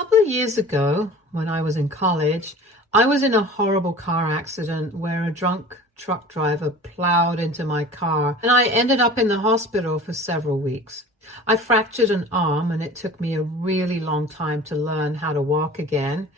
Couple of years ago, when I was in college, I was in a horrible car accident where a drunk truck driver plowed into my car, and I ended up in the hospital for several weeks. I fractured an arm, and it took me a really long time to learn how to walk again.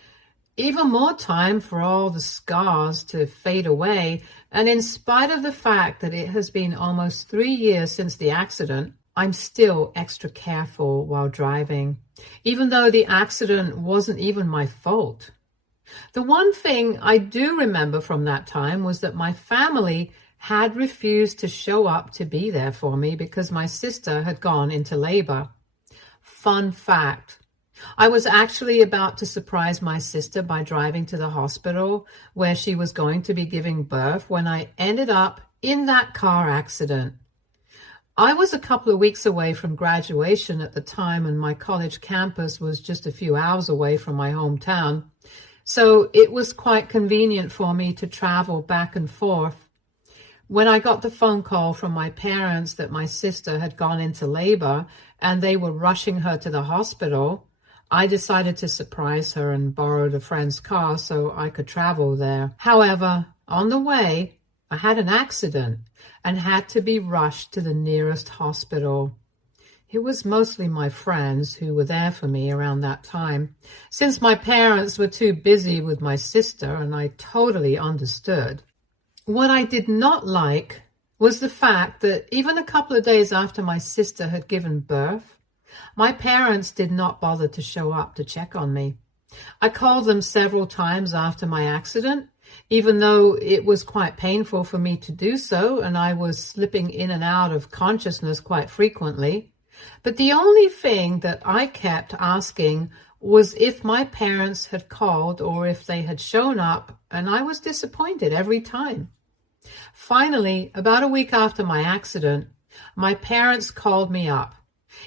Even more time for all the scars to fade away, and in spite of the fact that it has been almost 3 years since the accident, I'm still extra careful while driving, even though the accident wasn't even my fault. The one thing I do remember from that time was that my family had refused to show up to be there for me because my sister had gone into labor. Fun fact, I was actually about to surprise my sister by driving to the hospital where she was going to be giving birth when I ended up in that car accident. I was a couple of weeks away from graduation at the time, and my college campus was just a few hours away from my hometown. So it was quite convenient for me to travel back and forth. When I got the phone call from my parents that my sister had gone into labor and they were rushing her to the hospital, I decided to surprise her and borrowed a friend's car so I could travel there. However, on the way, I had an accident and had to be rushed to the nearest hospital. It was mostly my friends who were there for me around that time, since my parents were too busy with my sister, and I totally understood. What I did not like was the fact that even a couple of days after my sister had given birth, my parents did not bother to show up to check on me. I called them several times after my accident, even though it was quite painful for me to do so, and I was slipping in and out of consciousness quite frequently. But the only thing that I kept asking was if my parents had called or if they had shown up, and I was disappointed every time. Finally, about a week after my accident, my parents called me up.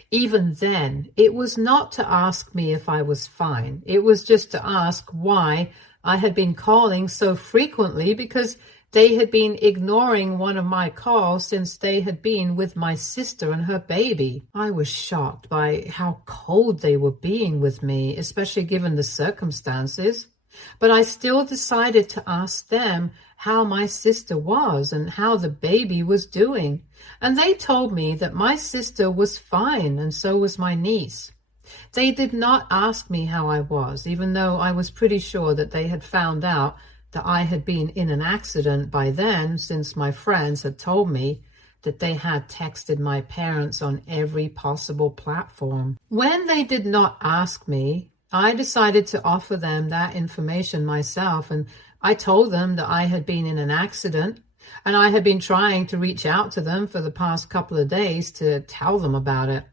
Even then, it was not to ask me if I was fine. It was just to ask why I had been calling so frequently, because they had been ignoring one of my calls since they had been with my sister and her baby. I was shocked by how cold they were being with me, especially given the circumstances. But I still decided to ask them how my sister was and how the baby was doing. And they told me that my sister was fine, and so was my niece. They did not ask me how I was, even though I was pretty sure that they had found out that I had been in an accident by then, since my friends had told me that they had texted my parents on every possible platform. When they did not ask me, I decided to offer them that information myself, and I told them that I had been in an accident, and I had been trying to reach out to them for the past couple of days to tell them about it.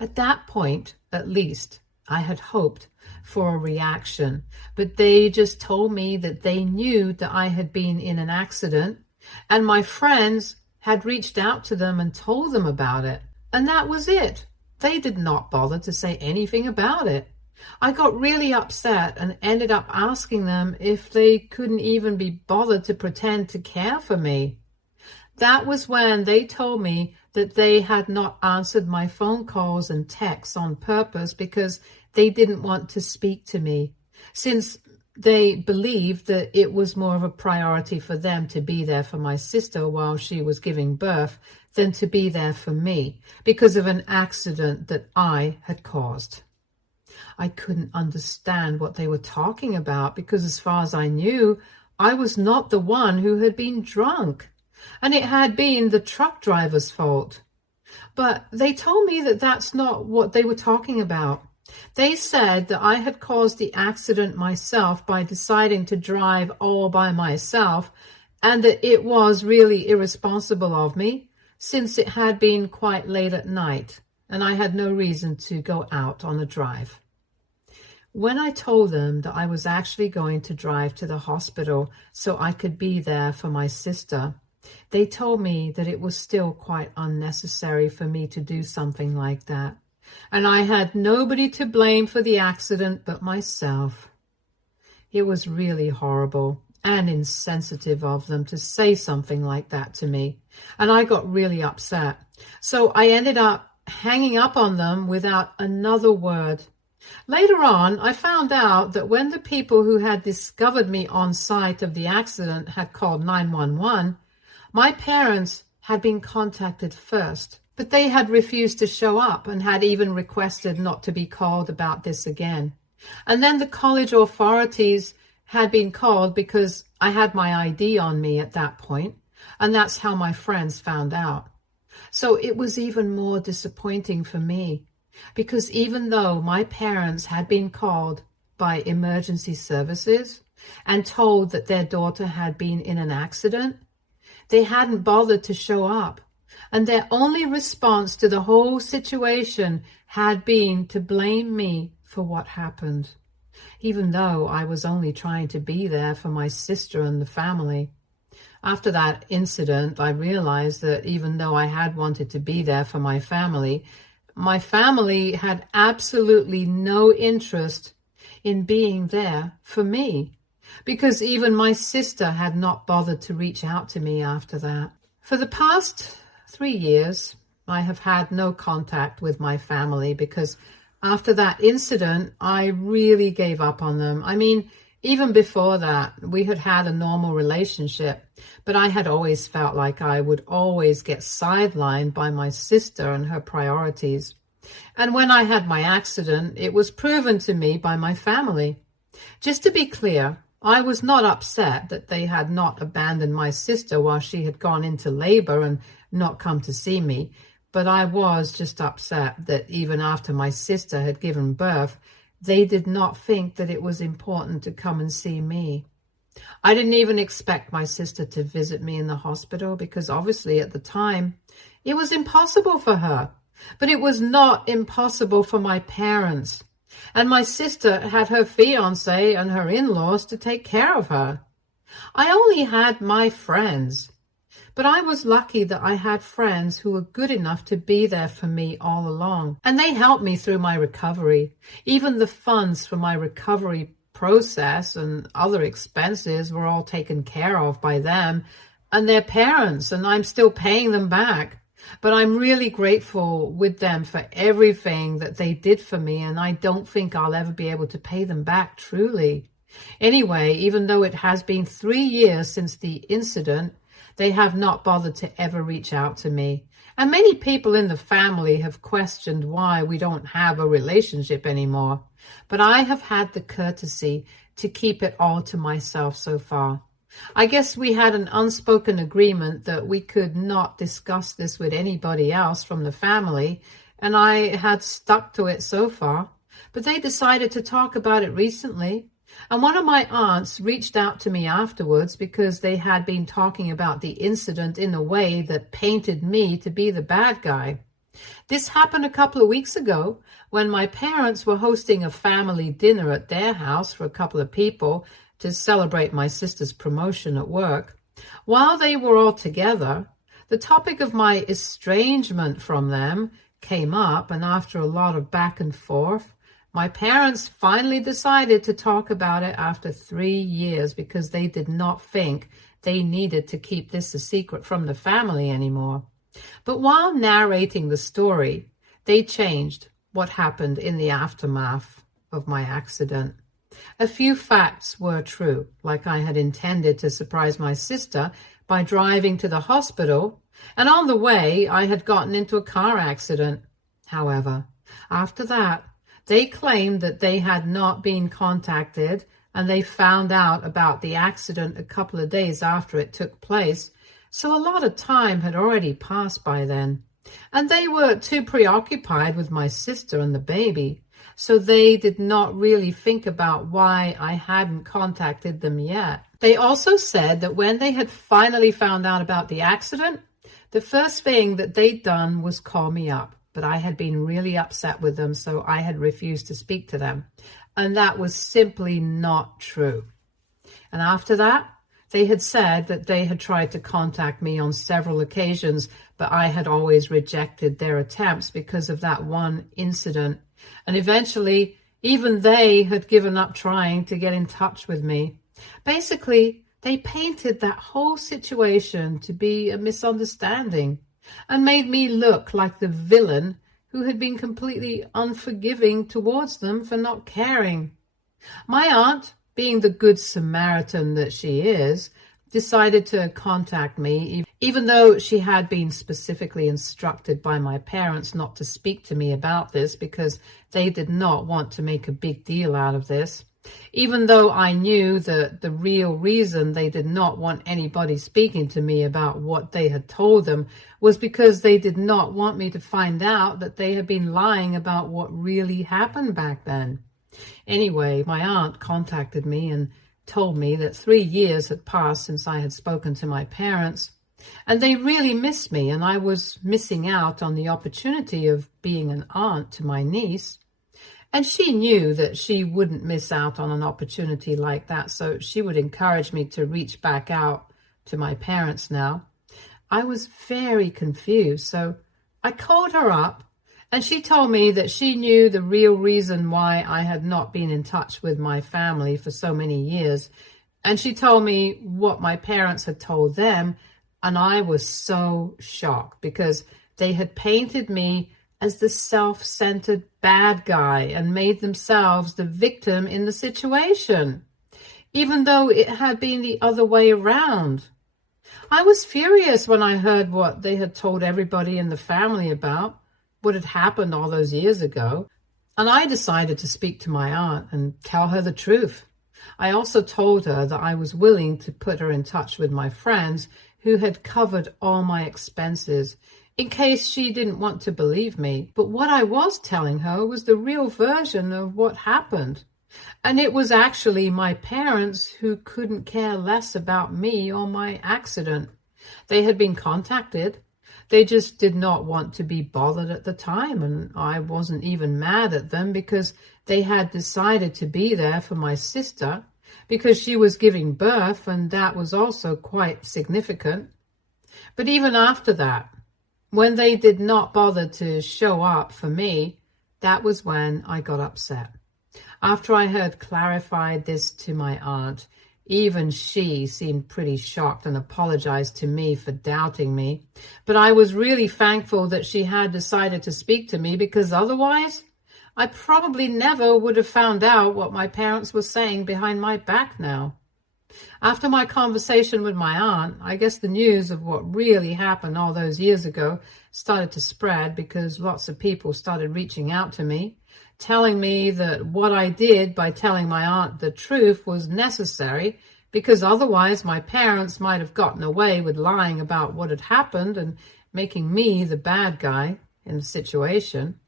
At that point, at least, I had hoped for a reaction, but they just told me that they knew that I had been in an accident, and my friends had reached out to them and told them about it. And that was it. They did not bother to say anything about it. I got really upset and ended up asking them if they couldn't even be bothered to pretend to care for me. That was when they told me that they had not answered my phone calls and texts on purpose because they didn't want to speak to me, since they believed that it was more of a priority for them to be there for my sister while she was giving birth than to be there for me because of an accident that I had caused. I couldn't understand what they were talking about because, as far as I knew, I was not the one who had been drunk, and it had been the truck driver's fault. But they told me that that's not what they were talking about. They said that I had caused the accident myself by deciding to drive all by myself, and that it was really irresponsible of me, since it had been quite late at night, and I had no reason to go out on a drive. When I told them that I was actually going to drive to the hospital so I could be there for my sister, they told me that it was still quite unnecessary for me to do something like that, and I had nobody to blame for the accident but myself. It was really horrible and insensitive of them to say something like that to me, and I got really upset. So I ended up hanging up on them without another word. Later on, I found out that when the people who had discovered me on site of the accident had called 911, my parents had been contacted first, but they had refused to show up and had even requested not to be called about this again. And then the college authorities had been called because I had my ID on me at that point, and that's how my friends found out. So it was even more disappointing for me, because even though my parents had been called by emergency services and told that their daughter had been in an accident, they hadn't bothered to show up. And their only response to the whole situation had been to blame me for what happened, even though I was only trying to be there for my sister and the family. After that incident, I realized that even though I had wanted to be there for my family had absolutely no interest in being there for me, because even my sister had not bothered to reach out to me after that. For the past 3 years, I have had no contact with my family because after that incident, I really gave up on them. I mean, even before that, we had had a normal relationship, but I had always felt like I would always get sidelined by my sister and her priorities. And when I had my accident, it was proven to me by my family. Just to be clear, I was not upset that they had not abandoned my sister while she had gone into labor and not come to see me, but I was just upset that even after my sister had given birth, they did not think that it was important to come and see me. I didn't even expect my sister to visit me in the hospital because obviously at the time it was impossible for her, but it was not impossible for my parents. And my sister had her fiancé and her in-laws to take care of her. I only had my friends, but I was lucky that I had friends who were good enough to be there for me all along. And they helped me through my recovery. Even the funds for my recovery process and other expenses were all taken care of by them and their parents, and I'm still paying them back. But I'm really grateful with them for everything that they did for me, and I don't think I'll ever be able to pay them back truly. Anyway, even though it has been 3 years since the incident, they have not bothered to ever reach out to me. And many people in the family have questioned why we don't have a relationship anymore. But I have had the courtesy to keep it all to myself so far. I guess we had an unspoken agreement that we could not discuss this with anybody else from the family, and I had stuck to it so far. But they decided to talk about it recently, and one of my aunts reached out to me afterwards because they had been talking about the incident in a way that painted me to be the bad guy. This happened a couple of weeks ago when my parents were hosting a family dinner at their house for a couple of people to celebrate my sister's promotion at work. While they were all together, the topic of my estrangement from them came up, and after a lot of back and forth, my parents finally decided to talk about it after 3 years because they did not think they needed to keep this a secret from the family anymore. But while narrating the story, they changed what happened in the aftermath of my accident. A few facts were true, like I had intended to surprise my sister by driving to the hospital, and on the way I had gotten into a car accident. However, after that, they claimed that they had not been contacted and they found out about the accident a couple of days after it took place, so a lot of time had already passed by then. And they were too preoccupied with my sister and the baby, so they did not really think about why I hadn't contacted them yet. They also said that when they had finally found out about the accident, the first thing that they'd done was call me up. But I had been really upset with them, so I had refused to speak to them. And that was simply not true. And after that, they had said that they had tried to contact me on several occasions, but I had always rejected their attempts because of that one incident. And eventually, even they had given up trying to get in touch with me. Basically, they painted that whole situation to be a misunderstanding and made me look like the villain who had been completely unforgiving towards them for not caring. My aunt, being the good Samaritan that she is, decided to contact me, even though she had been specifically instructed by my parents not to speak to me about this because they did not want to make a big deal out of this. Even though I knew that the real reason they did not want anybody speaking to me about what they had told them was because they did not want me to find out that they had been lying about what really happened back then. Anyway, my aunt contacted me and told me that 3 years had passed since I had spoken to my parents, and they really missed me, and I was missing out on the opportunity of being an aunt to my niece. And she knew that she wouldn't miss out on an opportunity like that, so she would encourage me to reach back out to my parents now. I was very confused, so I called her up, and she told me that she knew the real reason why I had not been in touch with my family for so many years. And she told me what my parents had told them, and I was so shocked because they had painted me as the self-centered bad guy and made themselves the victim in the situation, even though it had been the other way around. I was furious when I heard what they had told everybody in the family about what had happened all those years ago, and I decided to speak to my aunt and tell her the truth. I also told her that I was willing to put her in touch with my friends who had covered all my expenses in case she didn't want to believe me. But what I was telling her was the real version of what happened. And it was actually my parents who couldn't care less about me or my accident. They had been contacted. They just did not want to be bothered at the time, and I wasn't even mad at them because they had decided to be there for my sister because she was giving birth, and that was also quite significant. But even after that, when they did not bother to show up for me, that was when I got upset. After I had clarified this to my aunt, even she seemed pretty shocked and apologized to me for doubting me. But I was really thankful that she had decided to speak to me because otherwise, I probably never would have found out what my parents were saying behind my back now. After my conversation with my aunt, I guess the news of what really happened all those years ago started to spread because lots of people started reaching out to me, telling me that what I did by telling my aunt the truth was necessary because otherwise my parents might have gotten away with lying about what had happened and making me the bad guy in the situation.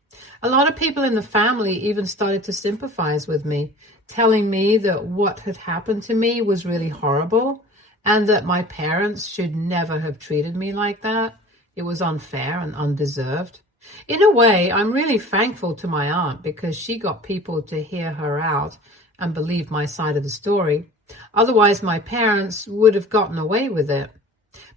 A lot of people in the family even started to sympathize with me, telling me that what had happened to me was really horrible and that my parents should never have treated me like that. It was unfair and undeserved. In a way, I'm really thankful to my aunt because she got people to hear her out and believe my side of the story. Otherwise, my parents would have gotten away with it.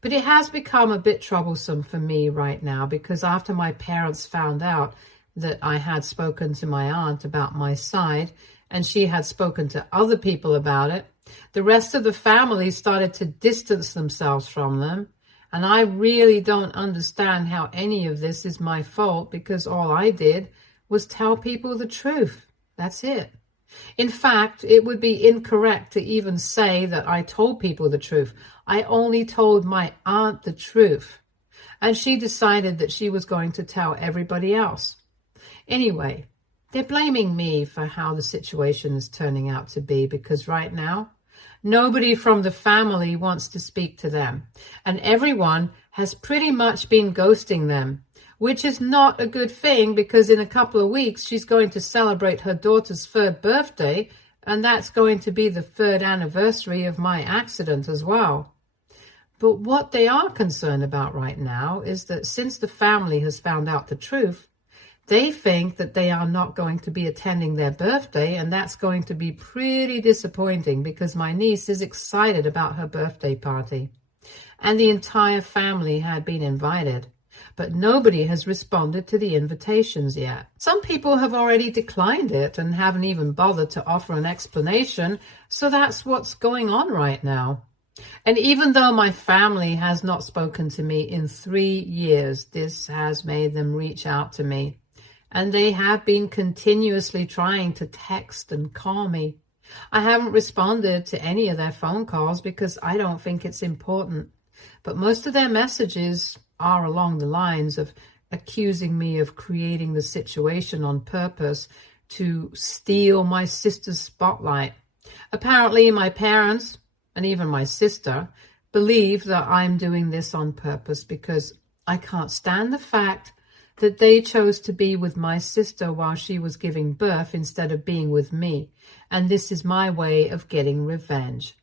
But it has become a bit troublesome for me right now because after my parents found out that I had spoken to my aunt about my side and she had spoken to other people about it, the rest of the family started to distance themselves from them. And I really don't understand how any of this is my fault because all I did was tell people the truth. That's it. In fact, it would be incorrect to even say that I told people the truth. I only told my aunt the truth. And she decided that she was going to tell everybody else. Anyway, they're blaming me for how the situation is turning out to be because right now, nobody from the family wants to speak to them, and everyone has pretty much been ghosting them, which is not a good thing because in a couple of weeks she's going to celebrate her daughter's 3rd birthday, and that's going to be the 3rd anniversary of my accident as well. But what they are concerned about right now is that since the family has found out the truth, they think that they are not going to be attending their birthday, and that's going to be pretty disappointing because my niece is excited about her birthday party. And the entire family had been invited, but nobody has responded to the invitations yet. Some people have already declined it and haven't even bothered to offer an explanation, so that's what's going on right now. And even though my family has not spoken to me in 3 years, this has made them reach out to me. and they have been continuously trying to text and call me. I haven't responded to any of their phone calls because I don't think it's important. But most of their messages are along the lines of accusing me of creating the situation on purpose to steal my sister's spotlight. Apparently, my parents, and even my sister, believe that I'm doing this on purpose because I can't stand the fact that they chose to be with my sister while she was giving birth instead of being with me, and this is my way of getting revenge.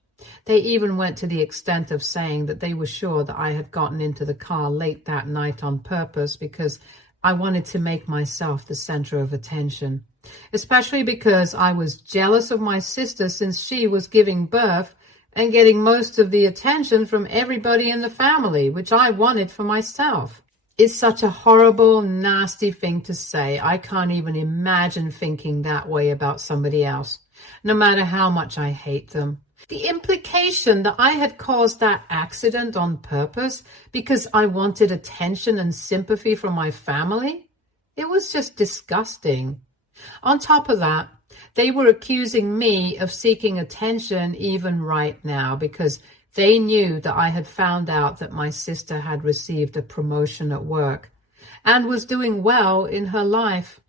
They even went to the extent of saying that they were sure that I had gotten into the car late that night on purpose because I wanted to make myself the center of attention, especially because I was jealous of my sister since she was giving birth and getting most of the attention from everybody in the family, which I wanted for myself. It's such a horrible, nasty thing to say. I can't even imagine thinking that way about somebody else, no matter how much I hate them. The implication that I had caused that accident on purpose because I wanted attention and sympathy from my family, it was just disgusting. On top of that, they were accusing me of seeking attention even right now because they knew that I had found out that my sister had received a promotion at work and was doing well in her life.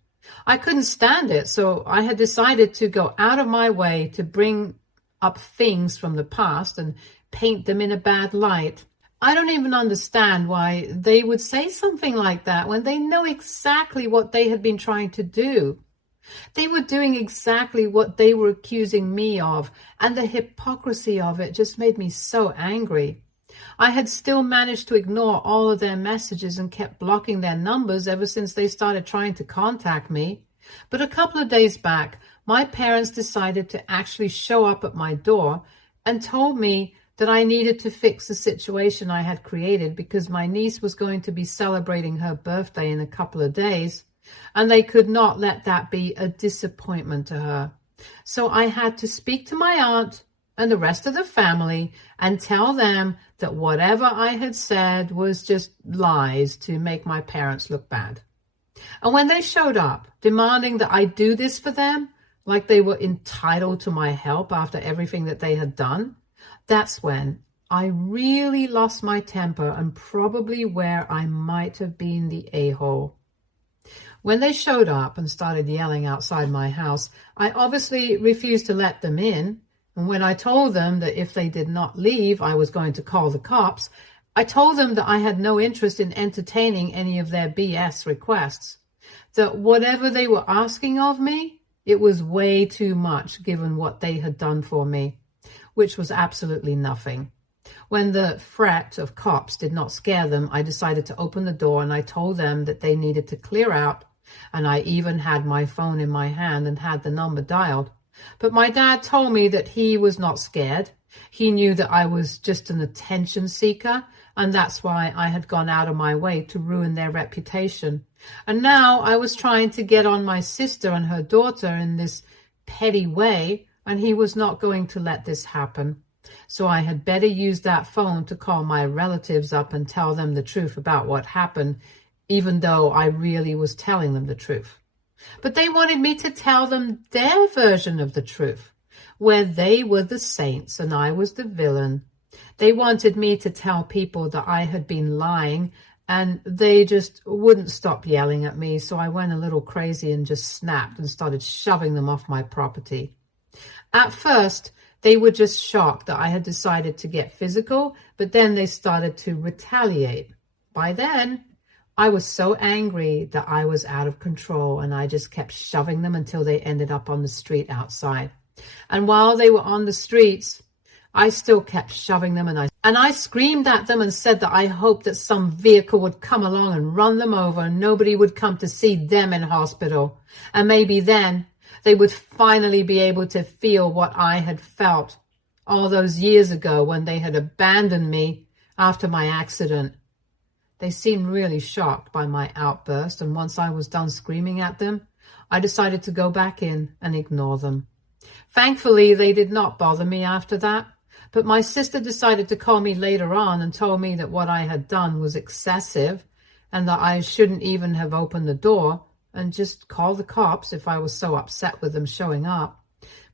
I couldn't stand it, so I had decided to go out of my way to bring up things from the past and paint them in a bad light. I don't even understand why they would say something like that when they know exactly what they had been trying to do. They were doing exactly what they were accusing me of, and the hypocrisy of it just made me so angry. I had still managed to ignore all of their messages and kept blocking their numbers ever since they started trying to contact me. But a couple of days back, my parents decided to actually show up at my door and told me that I needed to fix the situation I had created because my niece was going to be celebrating her birthday in a couple of days, and they could not let that be a disappointment to her. So I had to speak to my aunt and the rest of the family and tell them that whatever I had said was just lies to make my parents look bad. And when they showed up, demanding that I do this for them, like they were entitled to my help after everything that they had done, that's when I really lost my temper and probably where I might have been the a-hole. When they showed up and started yelling outside my house, I obviously refused to let them in. And when I told them that if they did not leave, I was going to call the cops, I told them that I had no interest in entertaining any of their BS requests. That whatever they were asking of me, it was way too much given what they had done for me, which was absolutely nothing. When the threat of cops did not scare them, I decided to open the door and I told them that they needed to clear out, and I even had my phone in my hand and had the number dialed. But my dad told me that he was not scared. He knew that I was just an attention seeker, and that's why I had gone out of my way to ruin their reputation. And now I was trying to get on my sister and her daughter in this petty way, and he was not going to let this happen. So I had better use that phone to call my relatives up and tell them the truth about what happened, even though I really was telling them the truth. But they wanted me to tell them their version of the truth, where they were the saints and I was the villain. They wanted me to tell people that I had been lying, and they just wouldn't stop yelling at me, so I went a little crazy and just snapped and started shoving them off my property. At first, they were just shocked that I had decided to get physical, but then they started to retaliate. By then, I was so angry that I was out of control, and I just kept shoving them until they ended up on the street outside. And while they were on the streets, I still kept shoving them, and I screamed at them and said that I hoped that some vehicle would come along and run them over and nobody would come to see them in hospital. And maybe then they would finally be able to feel what I had felt all those years ago when they had abandoned me after my accident. They seemed really shocked by my outburst, and once I was done screaming at them, I decided to go back in and ignore them. Thankfully, they did not bother me after that, but my sister decided to call me later on and told me that what I had done was excessive and that I shouldn't even have opened the door and just call the cops if I was so upset with them showing up.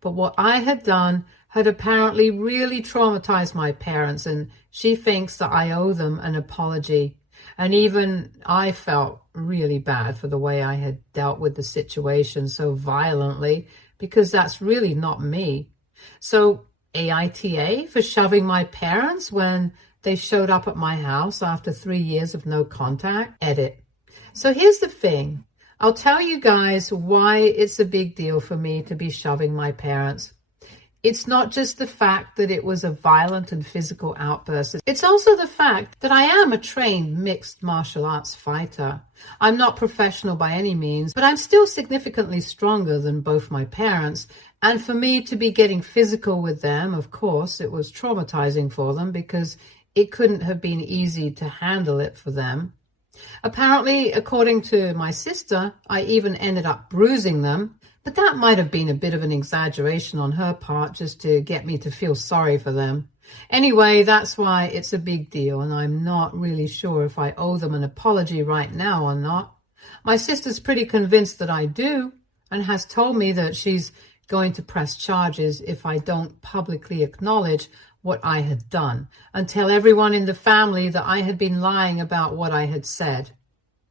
But what I had done had apparently really traumatized my parents, and she thinks that I owe them an apology. And even I felt really bad for the way I had dealt with the situation so violently, because that's really not me. So AITA for shoving my parents when they showed up at my house after 3 years of no contact. Edit. So here's the thing. I'll tell you guys why it's a big deal for me to be shoving my parents. It's not just the fact that it was a violent and physical outburst. It's also the fact that I am a trained mixed martial arts fighter. I'm not professional by any means, but I'm still significantly stronger than both my parents. And for me to be getting physical with them, of course, it was traumatizing for them because it couldn't have been easy to handle it for them. Apparently, according to my sister, I even ended up bruising them. But that might have been a bit of an exaggeration on her part just to get me to feel sorry for them. Anyway, that's why it's a big deal, and I'm not really sure if I owe them an apology right now or not. My sister's pretty convinced that I do, and has told me that she's going to press charges if I don't publicly acknowledge what I had done and tell everyone in the family that I had been lying about what I had said.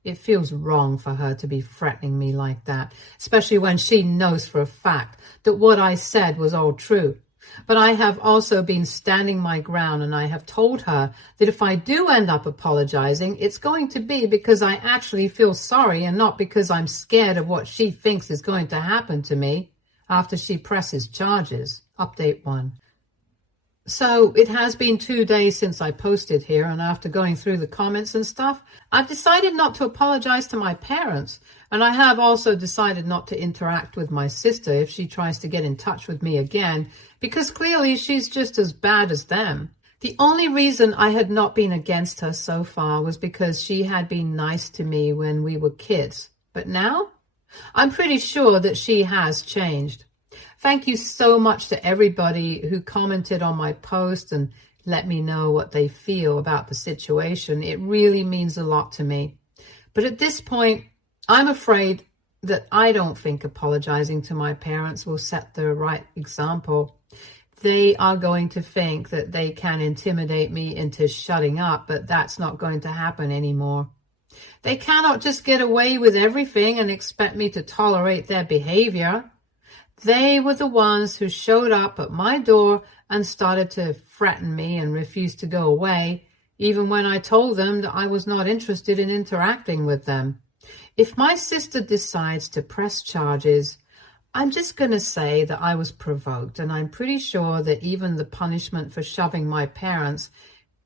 It feels wrong for her to be threatening me like that, especially when she knows for a fact that what I said was all true. But I have also been standing my ground, and I have told her that if I do end up apologizing, it's going to be because I actually feel sorry and not because I'm scared of what she thinks is going to happen to me after she presses charges. Update 1. So it has been 2 days since I posted here, and after going through the comments and stuff, I've decided not to apologize to my parents, and I have also decided not to interact with my sister if she tries to get in touch with me again, because clearly she's just as bad as them. The only reason I had not been against her so far was because she had been nice to me when we were kids. But now, I'm pretty sure that she has changed. Thank you so much to everybody who commented on my post and let me know what they feel about the situation. It really means a lot to me. But at this point, I'm afraid that I don't think apologizing to my parents will set the right example. They are going to think that they can intimidate me into shutting up, but that's not going to happen anymore. They cannot just get away with everything and expect me to tolerate their behavior. They were the ones who showed up at my door and started to threaten me and refused to go away, even when I told them that I was not interested in interacting with them. If my sister decides to press charges, I'm just going to say that I was provoked, and I'm pretty sure that even the punishment for shoving my parents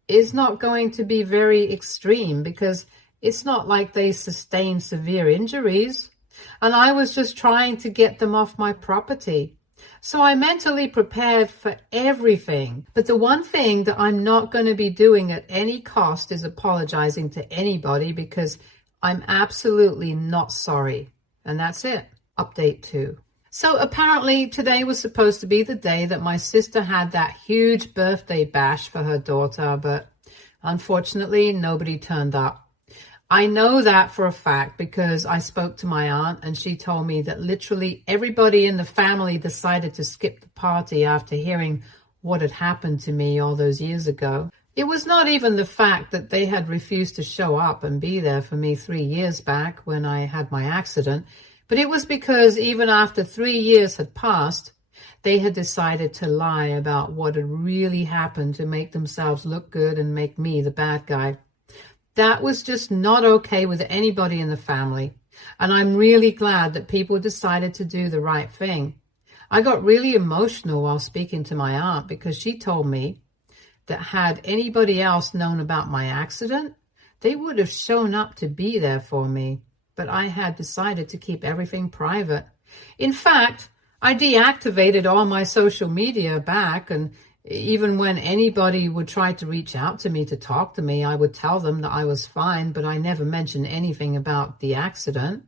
is not going to be very extreme, because it's not like they sustained severe injuries. And I was just trying to get them off my property. So I mentally prepared for everything. But the one thing that I'm not going to be doing at any cost is apologizing to anybody, because I'm absolutely not sorry. And that's it. Update 2. So apparently today was supposed to be the day that my sister had that huge birthday bash for her daughter, but unfortunately nobody turned up. I know that for a fact because I spoke to my aunt, and she told me that literally everybody in the family decided to skip the party after hearing what had happened to me all those years ago. It was not even the fact that they had refused to show up and be there for me 3 years back when I had my accident, but it was because even after 3 years had passed, they had decided to lie about what had really happened to make themselves look good and make me the bad guy. That was just not okay with anybody in the family, and I'm really glad that people decided to do the right thing. I got really emotional while speaking to my aunt because she told me that had anybody else known about my accident, they would have shown up to be there for me, but I had decided to keep everything private. In fact, I deactivated all my social media back, and even when anybody would try to reach out to me to talk to me, I would tell them that I was fine, but I never mentioned anything about the accident.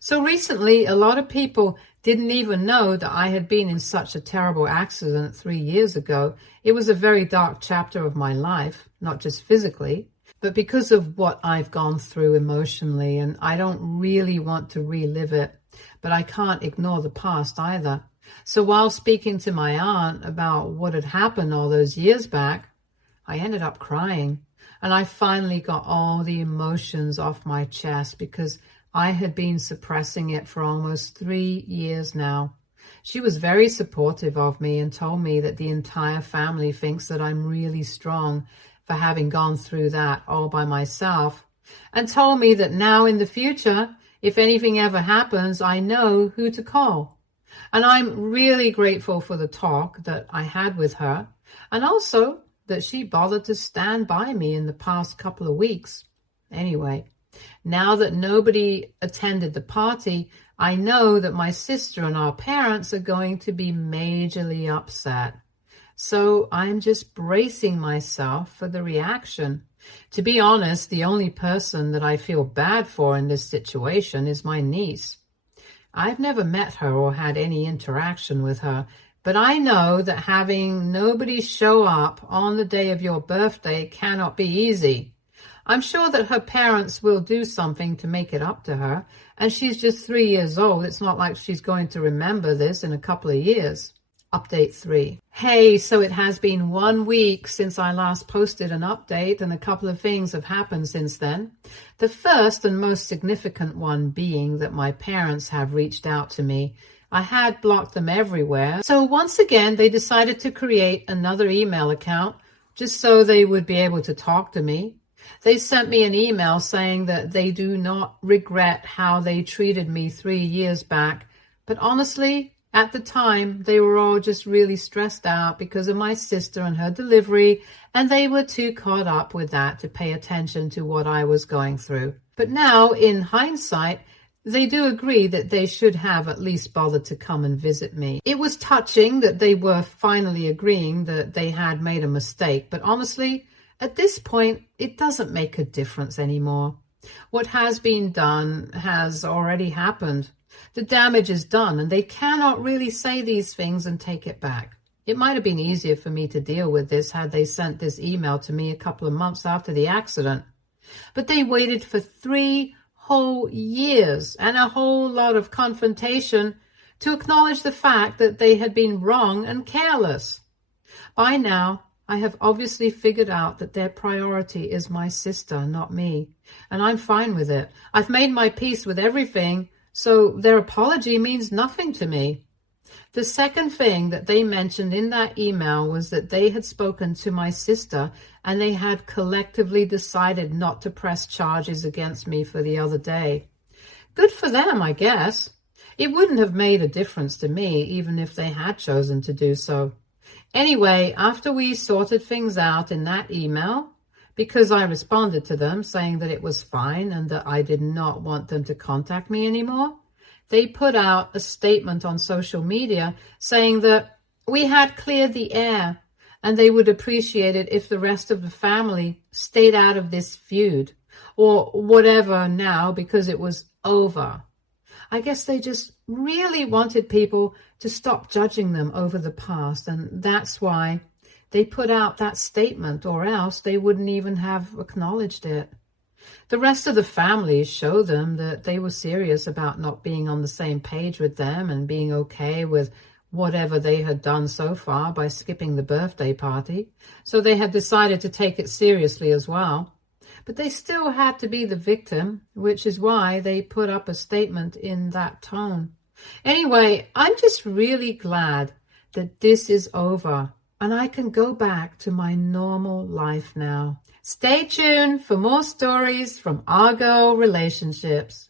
So recently, a lot of people didn't even know that I had been in such a terrible accident 3 years ago. It was a very dark chapter of my life, not just physically, But because of what I've gone through emotionally, and I don't really want to relive it, but I can't ignore the past either. So while speaking to my aunt about what had happened all those years back, I ended up crying. And I finally got all the emotions off my chest because I had been suppressing it for almost 3 years now. She was very supportive of me and told me that the entire family thinks that I'm really strong for having gone through that all by myself, and told me that now in the future, if anything ever happens, I know who to call. And I'm really grateful for the talk that I had with her, and also that she bothered to stand by me in the past couple of weeks. Anyway, now that nobody attended the party, I know that my sister and our parents are going to be majorly upset. So I'm just bracing myself for the reaction. To be honest, the only person that I feel bad for in this situation is my niece. I've never met her or had any interaction with her, but I know that having nobody show up on the day of your birthday cannot be easy. I'm sure that her parents will do something to make it up to her, and she's just 3 years old. It's not like she's going to remember this in a couple of years. Update 3. Hey, so it has been 1 week since I last posted an update, and a couple of things have happened since then. The first and most significant one being that my parents have reached out to me. I had blocked them everywhere, so once again they decided to create another email account just so they would be able to talk to me. They sent me an email saying that they do not regret how they treated me 3 years back, but honestly, at the time, they were all just really stressed out because of my sister and her delivery, and they were too caught up with that to pay attention to what I was going through. But now, in hindsight, they do agree that they should have at least bothered to come and visit me. It was touching that they were finally agreeing that they had made a mistake, but honestly, at this point, it doesn't make a difference anymore. What has been done has already happened. The damage is done, and they cannot really say these things and take it back. It might have been easier for me to deal with this had they sent this email to me a couple of months after the accident. But they waited for 3 whole years and a whole lot of confrontation to acknowledge the fact that they had been wrong and careless. By now, I have obviously figured out that their priority is my sister, not me, and I'm fine with it. I've made my peace with everything, so their apology means nothing to me. The second thing that they mentioned in that email was that they had spoken to my sister and they had collectively decided not to press charges against me for the other day. Good for them, I guess. It wouldn't have made a difference to me even if they had chosen to do so. Anyway, after we sorted things out in that email, because I responded to them saying that it was fine and that I did not want them to contact me anymore, they put out a statement on social media saying that we had cleared the air and they would appreciate it if the rest of the family stayed out of this feud or whatever now because it was over. I guess they just really wanted people to stop judging them over the past, and that's why they put out that statement, or else they wouldn't even have acknowledged it. The rest of the family showed them that they were serious about not being on the same page with them and being okay with whatever they had done so far by skipping the birthday party, so they had decided to take it seriously as well. But they still had to be the victim, which is why they put up a statement in that tone. Anyway, I'm just really glad that this is over and I can go back to my normal life now. Stay tuned for more stories from Our Girl Relationships.